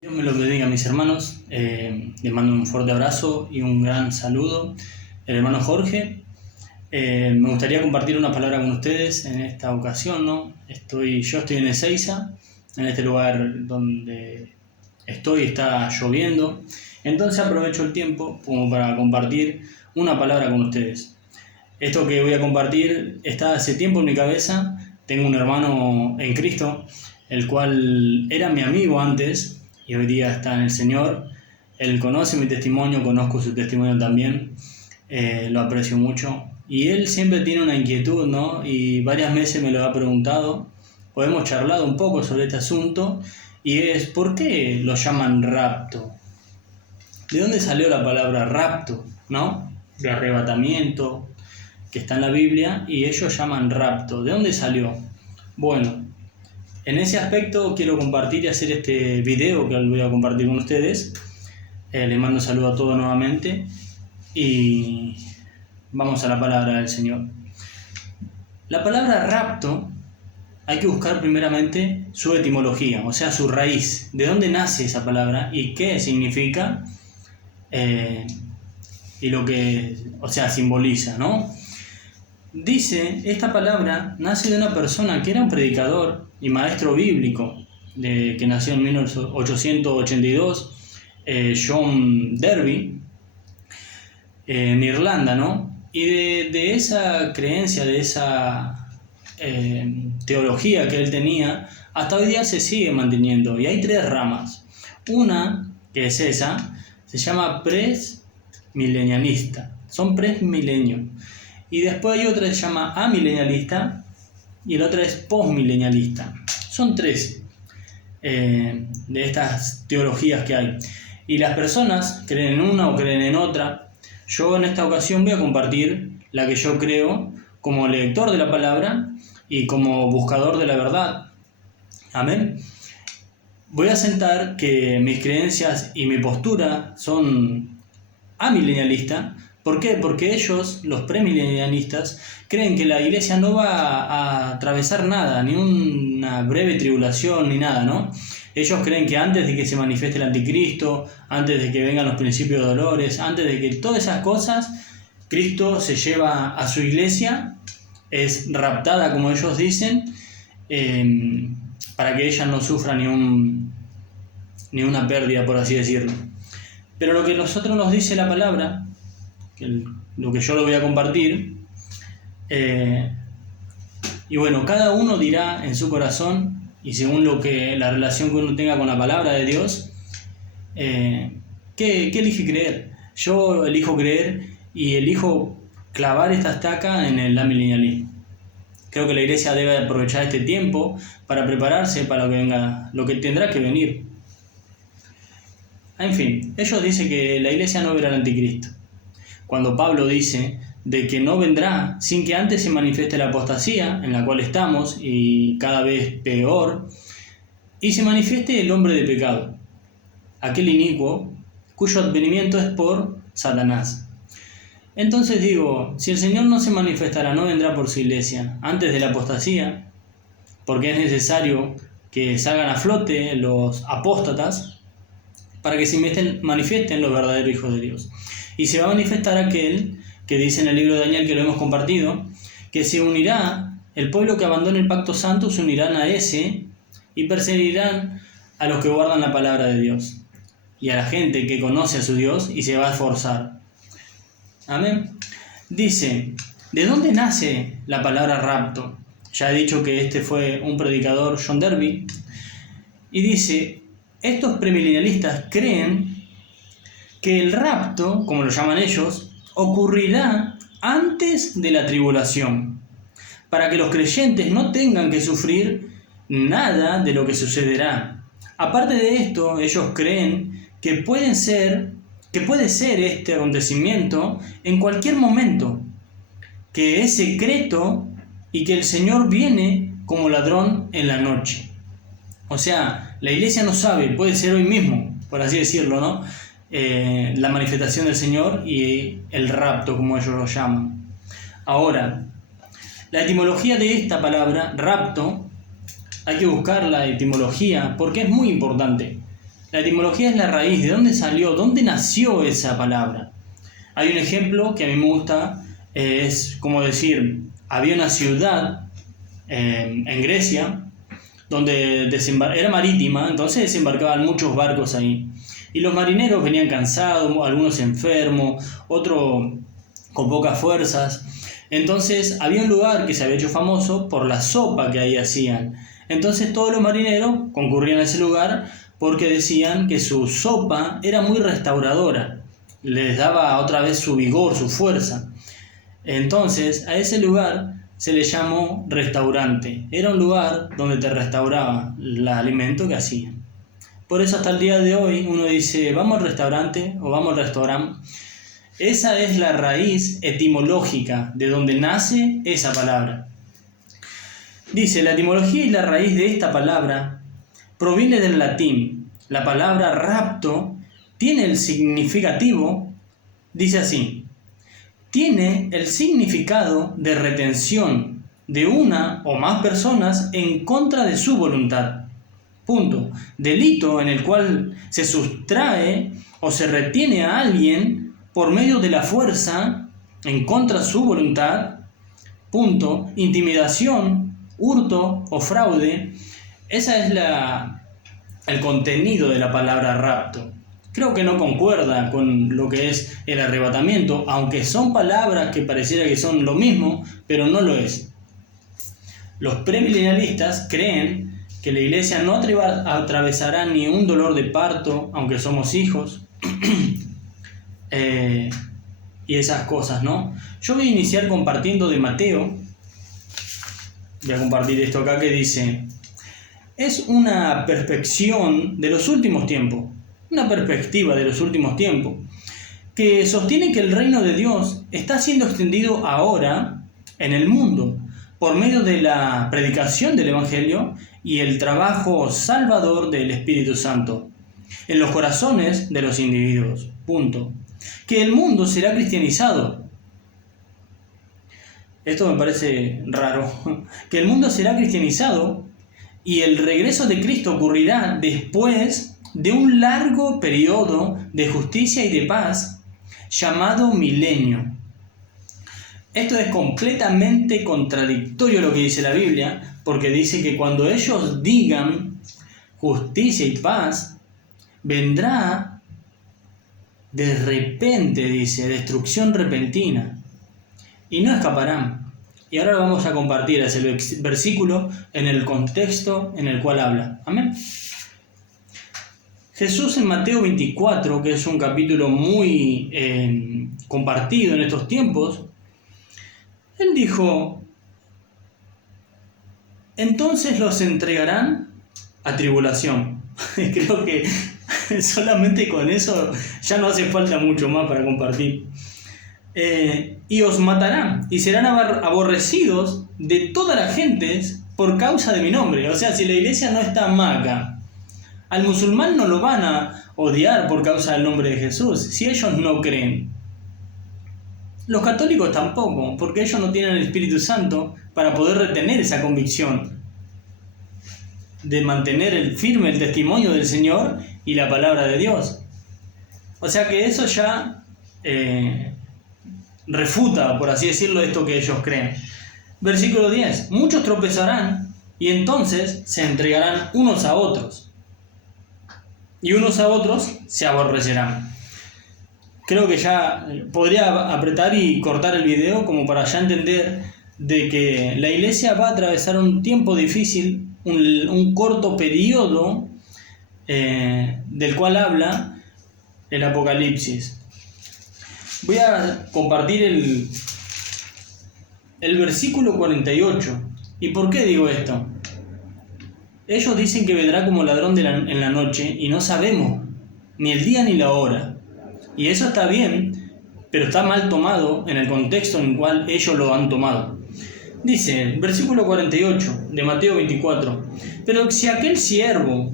Dios me los bendiga, mis hermanos. Les mando un fuerte abrazo y un gran saludo. El hermano Jorge. Me gustaría compartir una palabra con ustedes en esta ocasión, ¿no? Yo estoy en Ezeiza, en este lugar donde estoy está lloviendo. Entonces aprovecho el tiempo como para compartir una palabra con ustedes. Esto que voy a compartir está hace tiempo en mi cabeza. Tengo un hermano en Cristo, el cual era mi amigo antes y hoy día está en el Señor. Él conoce mi testimonio, conozco su testimonio también, lo aprecio mucho. Y él siempre tiene una inquietud, ¿no? Y varias veces me lo ha preguntado, o hemos charlado un poco sobre este asunto, y es, ¿por qué lo llaman rapto? ¿De dónde salió la palabra rapto, no? De arrebatamiento, que está en la Biblia, y ellos llaman rapto. ¿De dónde salió? Bueno, en ese aspecto quiero compartir y hacer este video que voy a compartir con ustedes. Les mando un saludo a todos nuevamente y vamos a la palabra del Señor. La palabra rapto hay que buscar primeramente su etimología, o sea, su raíz, de dónde nace esa palabra y qué significa y lo que, o sea, simboliza, ¿no? Dice, esta palabra nace de una persona que era un predicador y maestro bíblico, que nació en 1882, John Derby, en Irlanda, ¿no? Y de esa creencia, de esa teología que él tenía, hasta hoy día se sigue manteniendo. Y hay tres ramas. Una, que es esa, se llama premilenialista. Son premilenios. Y después hay otra que se llama amilenialista y la otra es postmilenialista. Son tres de estas teologías que hay. Y las personas creen en una o creen en otra. Yo en esta ocasión voy a compartir la que yo creo como lector de la palabra y como buscador de la verdad. Amén. Voy a sentar que mis creencias y mi postura son amilenialistas. ¿Por qué? Porque ellos, los premilenialistas, creen que la iglesia no va a atravesar nada, ni una breve tribulación, ni nada, ¿no? Ellos creen que antes de que se manifieste el anticristo, antes de que vengan los principios de dolores, antes de que todas esas cosas, Cristo se lleva a su iglesia, es raptada, como ellos dicen, para que ella no sufra ni una pérdida, por así decirlo. Pero lo que nosotros nos dice la palabra, lo que yo lo voy a compartir, y bueno, cada uno dirá en su corazón y según la relación que uno tenga con la palabra de Dios, ¿qué elige creer? Yo elijo creer y elijo clavar esta estaca en el amilenialismo. Creo que la iglesia debe aprovechar este tiempo para prepararse para lo que venga, lo que tendrá que venir. En fin, ellos dicen que la iglesia no verá al anticristo. Cuando Pablo dice de que no vendrá sin que antes se manifieste la apostasía en la cual estamos y cada vez peor, y se manifieste el hombre de pecado, aquel inicuo cuyo advenimiento es por Satanás. Entonces digo, si el Señor no se manifestará, no vendrá por su iglesia antes de la apostasía, porque es necesario que salgan a flote los apóstatas para que se manifiesten los verdaderos hijos de Dios. Y se va a manifestar aquel que dice en el libro de Daniel, que lo hemos compartido, que se unirá, el pueblo que abandone el pacto santo se unirán a ese y perseguirán a los que guardan la palabra de Dios y a la gente que conoce a su Dios y se va a esforzar. Amén. Dice, ¿de dónde nace la palabra rapto? Ya he dicho que este fue un predicador, John Derby, y dice, estos premilenialistas creen que el rapto, como lo llaman ellos, ocurrirá antes de la tribulación, para que los creyentes no tengan que sufrir nada de lo que sucederá. Aparte de esto, ellos creen que puede ser este acontecimiento en cualquier momento, que es secreto y que el Señor viene como ladrón en la noche. O sea, la iglesia no sabe, puede ser hoy mismo, por así decirlo, ¿no? La manifestación del Señor y el rapto, como ellos lo llaman. Ahora, la etimología de esta palabra, rapto, hay que buscar la etimología porque es muy importante. La etimología es la raíz, de dónde salió, dónde nació esa palabra. Hay un ejemplo que a mí me gusta, es como decir, había una ciudad en Grecia, donde era marítima, entonces desembarcaban muchos barcos ahí. Y los marineros venían cansados, algunos enfermos, otros con pocas fuerzas. Entonces había un lugar que se había hecho famoso por la sopa que ahí hacían. Entonces todos los marineros concurrían a ese lugar porque decían que su sopa era muy restauradora, les daba otra vez su vigor, su fuerza. Entonces a ese lugar se le llamó restaurante. Era un lugar donde te restauraba el alimento que hacían. Por eso hasta el día de hoy uno dice, vamos al restaurante o vamos al restaurante. Esa es la raíz etimológica de donde nace esa palabra. Dice, la etimología y la raíz de esta palabra proviene del latín. La palabra rapto tiene el significativo, dice así, tiene el significado de retención de una o más personas en contra de su voluntad. Punto. Delito en el cual se sustrae o se retiene a alguien por medio de la fuerza en contra de su voluntad. Punto. Intimidación, hurto o fraude. Ese es el contenido de la palabra rapto. Creo que no concuerda con lo que es el arrebatamiento, aunque son palabras que pareciera que son lo mismo, pero no lo es. Los premilenialistas creen que la iglesia no atravesará ni un dolor de parto, aunque somos hijos, y esas cosas, ¿no? Yo voy a iniciar compartiendo de Mateo. Voy a compartir esto acá que dice, es una perspección de los últimos tiempos, una perspectiva de los últimos tiempos, que sostiene que el reino de Dios está siendo extendido ahora en el mundo por medio de la predicación del Evangelio y el trabajo salvador del Espíritu Santo en los corazones de los individuos. Punto. Que el mundo será cristianizado. Esto me parece raro. Que el mundo será cristianizado y el regreso de Cristo ocurrirá después de un largo periodo de justicia y de paz llamado milenio. Esto es completamente contradictorio a lo que dice la Biblia, porque dice que cuando ellos digan justicia y paz, vendrá de repente, dice, destrucción repentina, y no escaparán. Y ahora vamos a compartir ese versículo en el contexto en el cual habla. Amén. Jesús en Mateo 24, que es un capítulo muy compartido en estos tiempos, él dijo, entonces los entregarán a tribulación. Creo que solamente con eso ya no hace falta mucho más para compartir. Y os matarán y serán aborrecidos de todas las gentes por causa de mi nombre. O sea, si la iglesia no está maca, al musulmán no lo van a odiar por causa del nombre de Jesús, si ellos no creen. Los católicos tampoco, porque ellos no tienen el Espíritu Santo para poder retener esa convicción de mantener firme el testimonio del Señor y la palabra de Dios. O sea que eso ya refuta, por así decirlo, esto que ellos creen. Versículo 10. Muchos tropezarán y entonces se entregarán unos a otros. Y unos a otros se aborrecerán. Creo que ya podría apretar y cortar el video como para ya entender de que la iglesia va a atravesar un tiempo difícil, un corto periodo del cual habla el Apocalipsis. Voy a compartir el versículo 48. ¿Y por qué digo esto? Ellos dicen que vendrá como ladrón en la noche y no sabemos ni el día ni la hora. Y eso está bien, pero está mal tomado en el contexto en el cual ellos lo han tomado. Dice, versículo 48 de Mateo 24, pero si aquel siervo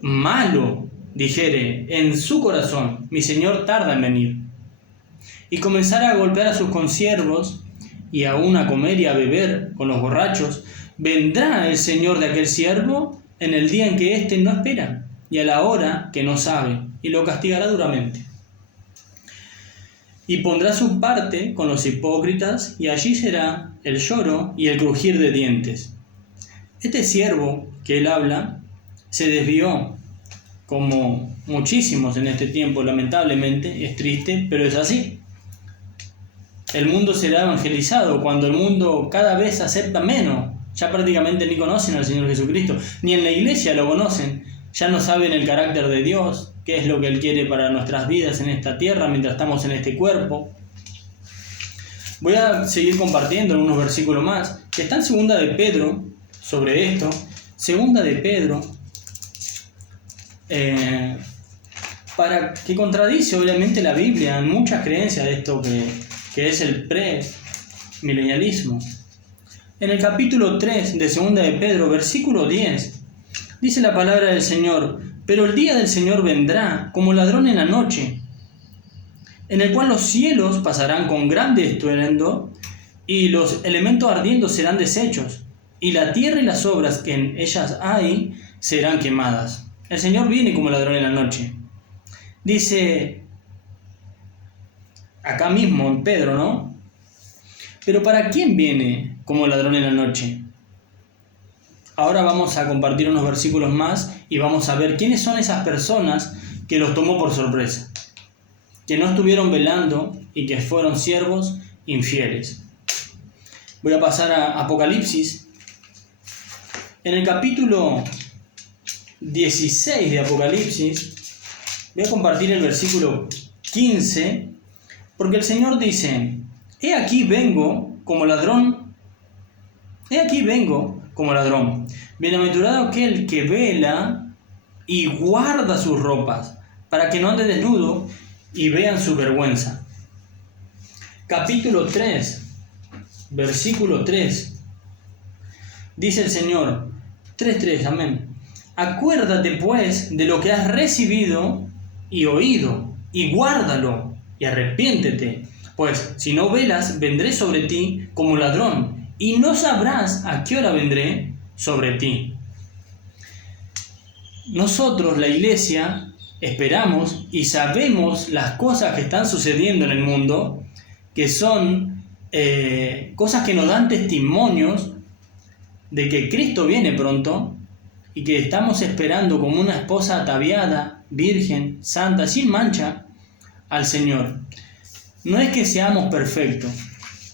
malo dijere en su corazón, mi señor tarda en venir, y comenzara a golpear a sus consiervos, y aún a comer y a beber con los borrachos, vendrá el señor de aquel siervo en el día en que éste no espera, y a la hora que no sabe, y lo castigará duramente. Y pondrá su parte con los hipócritas, y allí será el lloro y el crujir de dientes. Este siervo que él habla se desvió, como muchísimos en este tiempo, lamentablemente, es triste, pero es así. El mundo será evangelizado cuando el mundo cada vez acepta menos. Ya prácticamente ni conocen al Señor Jesucristo, ni en la iglesia lo conocen. Ya no saben el carácter de Dios, qué es lo que Él quiere para nuestras vidas en esta tierra mientras estamos en este cuerpo. Voy a seguir compartiendo algunos versículos más, que está en Segunda de Pedro, sobre esto. Segunda de Pedro, para que contradice obviamente la Biblia en muchas creencias de esto que es el premilenialismo. En el capítulo 3 de Segunda de Pedro, versículo 10, dice la palabra del Señor: pero el día del Señor vendrá como ladrón en la noche, en el cual los cielos pasarán con grande estruendo, y los elementos ardiendo serán deshechos, y la tierra y las obras que en ellas hay serán quemadas. El Señor viene como ladrón en la noche. Dice acá mismo en Pedro, ¿no? Pero ¿para quién viene como ladrón en la noche? Ahora vamos a compartir unos versículos más y vamos a ver quiénes son esas personas que los tomó por sorpresa, que no estuvieron velando y que fueron siervos infieles. Voy a pasar a Apocalipsis. En el capítulo 16 de Apocalipsis, voy a compartir el versículo 15, porque el Señor dice: He aquí vengo como ladrón. Bienaventurado aquel que vela y guarda sus ropas, para que no ande desnudo y vean su vergüenza. Capítulo 3, versículo 3. Dice el Señor, 3:3, amén. Acuérdate pues de lo que has recibido y oído, y guárdalo, y arrepiéntete. Pues si no velas, vendré sobre ti como ladrón, y no sabrás a qué hora vendré sobre ti. Nosotros, la iglesia, esperamos y sabemos las cosas que están sucediendo en el mundo, que son cosas que nos dan testimonios de que Cristo viene pronto y que estamos esperando como una esposa ataviada, virgen, santa, sin mancha, al Señor. No es que seamos perfectos,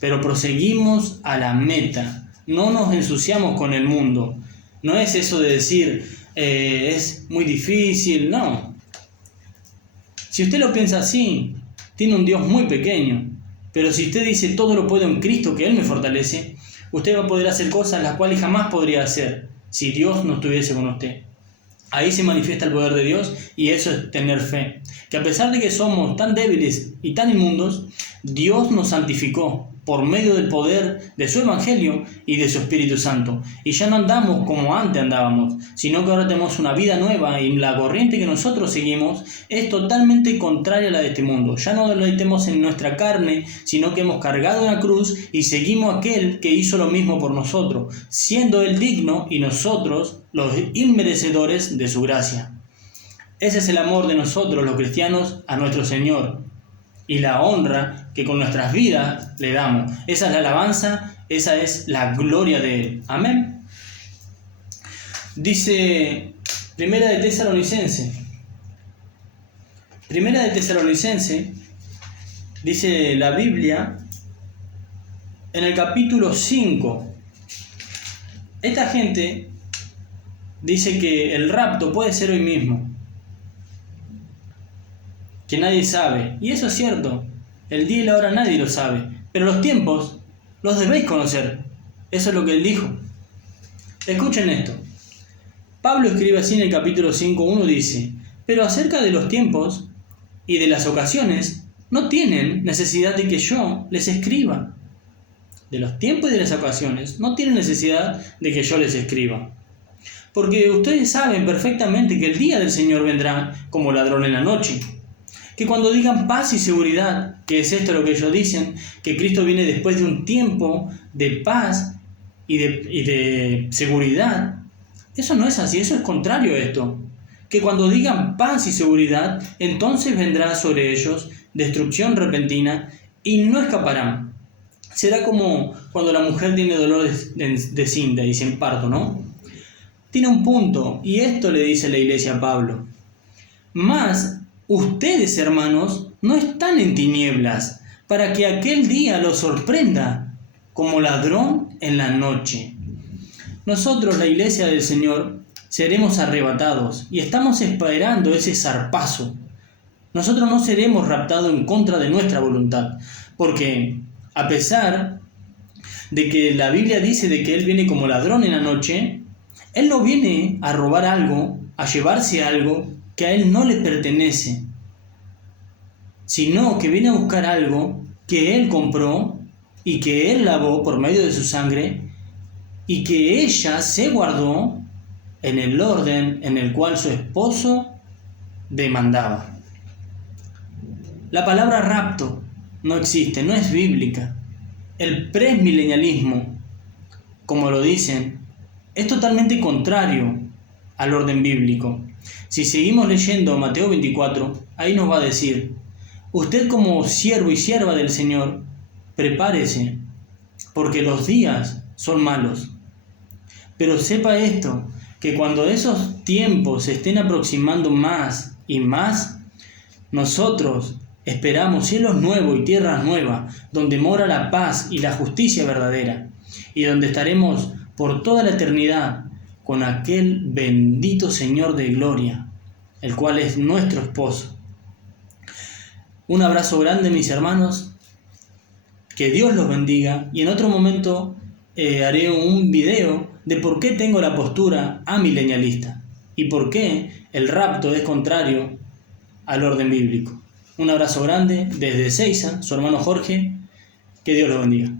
pero proseguimos a la meta. No nos ensuciamos con el mundo. No es eso de decir, es muy difícil, no. Si usted lo piensa así, tiene un Dios muy pequeño. Pero si usted dice, todo lo puedo en Cristo, que Él me fortalece, usted va a poder hacer cosas las cuales jamás podría hacer si Dios no estuviese con usted. Ahí se manifiesta el poder de Dios, y eso es tener fe. Que a pesar de que somos tan débiles y tan inmundos, Dios nos santificó por medio del poder de su Evangelio y de su Espíritu Santo. Y ya no andamos como antes andábamos, sino que ahora tenemos una vida nueva, y la corriente que nosotros seguimos es totalmente contraria a la de este mundo. Ya no lo metemos en nuestra carne, sino que hemos cargado una cruz y seguimos a aquel que hizo lo mismo por nosotros, siendo Él digno y nosotros los inmerecedores de su gracia. Ese es el amor de nosotros, los cristianos, a nuestro Señor, y la honra que con nuestras vidas le damos. Esa es la alabanza, esa es la gloria de Él. Amén. Dice Primera de Tesalonicense, dice la Biblia, en el capítulo 5, esta gente dice que el rapto puede ser hoy mismo, que nadie sabe, y eso es cierto. El día y la hora nadie lo sabe, pero los tiempos los debéis conocer. Eso es lo que él dijo. Escuchen esto. Pablo escribe así en el capítulo 5:1, dice: pero acerca de los tiempos y de las ocasiones no tienen necesidad de que yo les escriba. De los tiempos y de las ocasiones no tienen necesidad de que yo les escriba. Porque ustedes saben perfectamente que el día del Señor vendrá como ladrón en la noche. Que cuando digan paz y seguridad, que es esto lo que ellos dicen, que Cristo viene después de un tiempo de paz y de seguridad, eso no es así, eso es contrario a esto. que cuando digan paz y seguridad, entonces vendrá sobre ellos destrucción repentina y no escaparán. Será como cuando la mujer tiene dolor de cinta y sin parto, ¿no? Tiene un punto, y esto le dice la iglesia a Pablo. Mas ustedes, hermanos, no están en tinieblas, para que aquel día los sorprenda como ladrón en la noche. Nosotros, la iglesia del Señor, seremos arrebatados y estamos esperando ese zarpazo. Nosotros no seremos raptados en contra de nuestra voluntad, porque a pesar de que la Biblia dice de que Él viene como ladrón en la noche, Él no viene a robar algo, a llevarse algo que a Él no le pertenece, sino que viene a buscar algo que Él compró y que Él lavó por medio de su sangre y que ella se guardó en el orden en el cual su esposo demandaba. La palabra rapto no existe, no es bíblica. El premilenialismo, como lo dicen, es totalmente contrario al orden bíblico. Si seguimos leyendo Mateo 24, ahí nos va a decir: usted como siervo y sierva del Señor, prepárese, porque los días son malos. Pero sepa esto, que cuando esos tiempos se estén aproximando más y más, nosotros esperamos cielos nuevos y tierras nuevas, donde mora la paz y la justicia verdadera, y donde estaremos por toda la eternidad con aquel bendito Señor de gloria, el cual es nuestro esposo. Un abrazo grande, mis hermanos, que Dios los bendiga, y en otro momento haré un video de por qué tengo la postura amilenialista y por qué el rapto es contrario al orden bíblico. Un abrazo grande desde Ezeiza, su hermano Jorge, que Dios los bendiga.